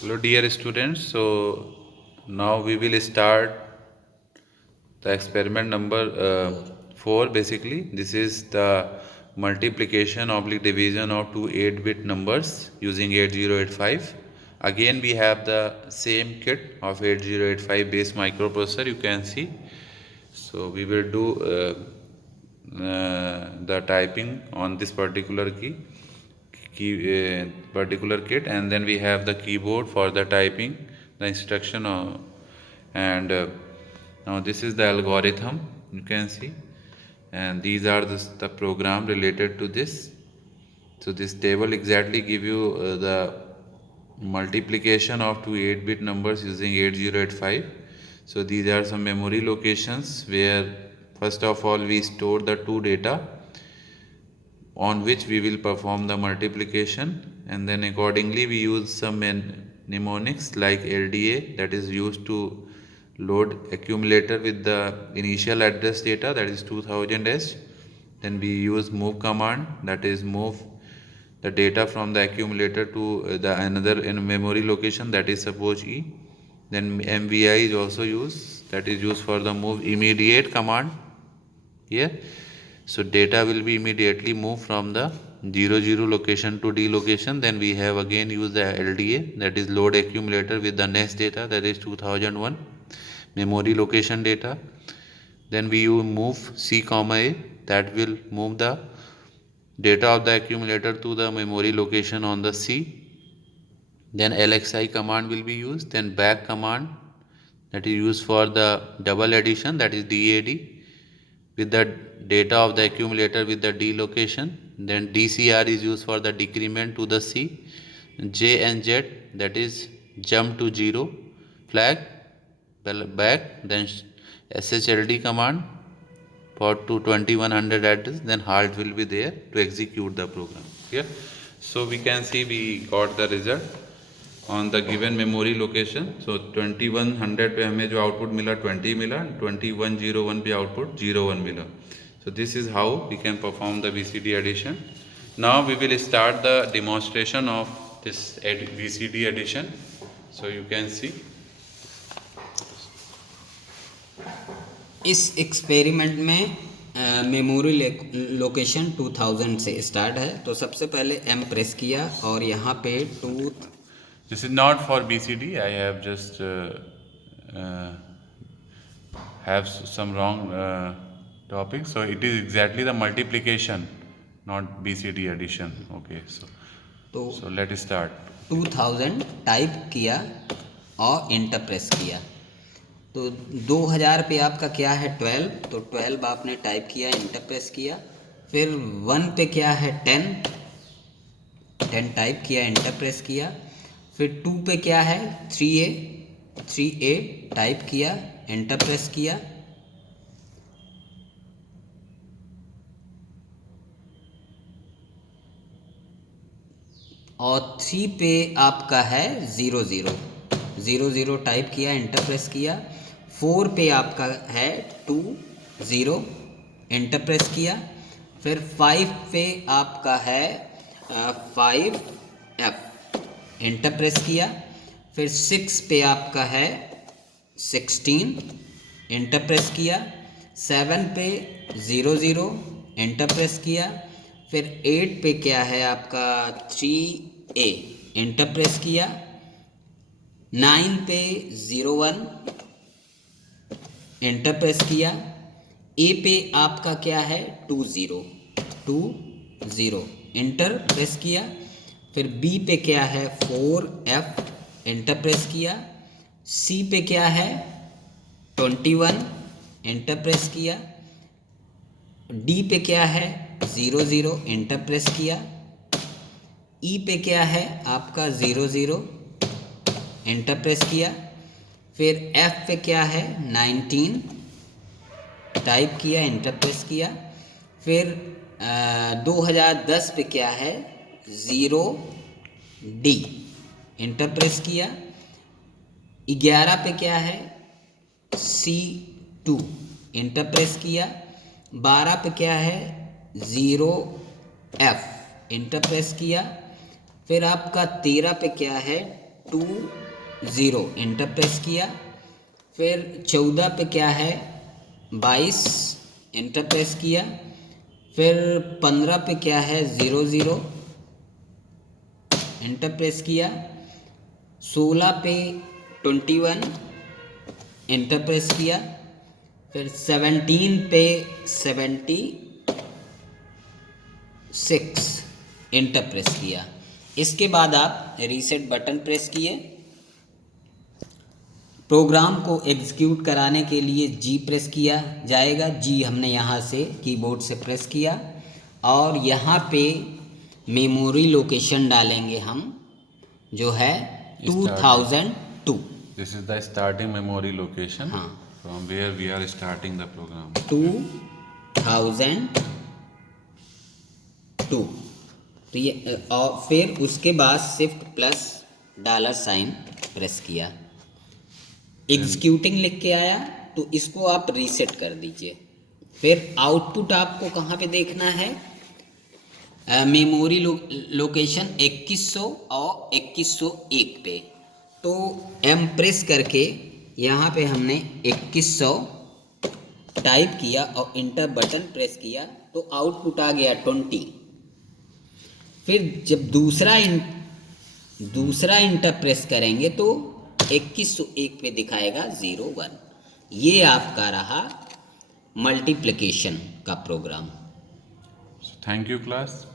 Hello dear students, so now we will start the experiment number 4. Basically this is the multiplication oblique division of two 8-bit numbers using 8085. Again we have the same kit of 8085 base microprocessor, you can see. So we will do the typing on this particular particular kit, and then we have the keyboard for the typing the instruction and now this is the algorithm, you can see, and these are the program related to this. So this table exactly give you the multiplication of two 8-bit numbers using 8085. So these are some memory locations where first of all we store the two data on which we will perform the multiplication, and then accordingly we use some mnemonics like LDA, that is used to load accumulator with the initial address data, that is 2000h. Then we use move command, that is move the data from the accumulator to the another in memory location, that is suppose E. Then MVI is also used, that is used for the move immediate command here. So data will be immediately moved from the 00 location to D location. Then we have again used the LDA, that is load accumulator with the next data, that is 2001 memory location data. Then we use move C comma A, that will move the data of the accumulator to the memory location on the C. Then LXI command will be used. Then back command, that is used for the double addition, that is DAD, with the data of the accumulator with the D location. Then DCR is used for the decrement to the C. J and Z, that is jump to 0 flag back. Then SHLD command for to 2100 address, then halt will be there to execute the program here. So we can see we got the result on the given memory location. So 2100 पे हमें जो output मिला 20 मिला, 2101 पे output 01 मिला. So this is how we can perform the BCD addition. Now we will start the demonstration of this BCD addition. So you can see. इस experiment में memory location 2000 से स्टार्ट है। तो सबसे पहले M प्रेस किया और यहाँ पे This is not for BCD. I have just have some wrong topic. So it is exactly the multiplication, not BCD addition. Okay. So let's start. 2000 type किया और इंटर प्रेस किया। तो 2000 पे आपका क्या है 12, तो 12 आपने टाइप किया, इंटर प्रेस किया। फिर 1 पे क्या है 10 टाइप किया, इंटर प्रेस किया। फिर 2 पे क्या है 3A टाइप किया, इंटर प्रेस किया। और 3 पे आपका है 00 टाइप किया, इंटर प्रेस किया। 4 पे आपका है 20 इंटर प्रेस किया। फिर 5 पे आपका है 5F इंटर प्रेस किया। फिर 6 पे आपका है 16 इंटर प्रेस किया। 7 पे 00 इंटर प्रेस किया। फिर 8 पे क्या है आपका 3A इंटर प्रेस किया। 9 पे 01 इंटर प्रेस किया। ए पे आपका क्या है 20 इंटर प्रेस किया। फिर बी पे क्या है 4F इंटर प्रेस किया। सी पे क्या है 21 इंटर प्रेस किया। डी पे क्या है 00 इंटर प्रेस किया। ई पे क्या है आपका 00 इंटर प्रेस किया। फिर एफ पे क्या है 19 टाइप किया, इंटर प्रेस किया। फिर 2010 पे क्या है 0D इंटर प्रेस किया। 11 पे क्या है C2 इंटर प्रेस किया। 12 पे क्या है 0F इंटर प्रेस किया। फिर आपका 13 पे क्या है 0 एंटर प्रेस किया। फिर 14 पे क्या है 22 एंटर प्रेस किया। फिर 15 पे क्या है 00 एंटर प्रेस किया। 16 पे 21 एंटर प्रेस किया। फिर 17 पे 76 एंटर प्रेस किया। इसके बाद आप रीसेट बटन प्रेस किए। प्रोग्राम को एग्जीक्यूट कराने के लिए जी प्रेस किया जाएगा। जी हमने यहाँ से कीबोर्ड से प्रेस किया और यहाँ पे मेमोरी लोकेशन डालेंगे हम, जो है 2002। This is the starting memory location हाँ from where we are starting the program. 2002। तो ये और फिर उसके बाद शिफ्ट प्लस $साइन प्रेस किया। एग्जीक्यूटिंग लिख के आया तो इसको आप रीसेट कर दीजिए। फिर आउटपुट आपको कहाँ पे देखना है, मेमोरी लोकेशन 2100 और 2101 पे। तो एम प्रेस करके यहाँ पे हमने 2100 टाइप किया और इंटर बटन प्रेस किया तो आउटपुट आ गया 20। फिर जब दूसरा इंटर प्रेस करेंगे तो 2101 पे दिखाएगा 01। ये आपका रहा मल्टीप्लिकेशन का programme. So thank you class.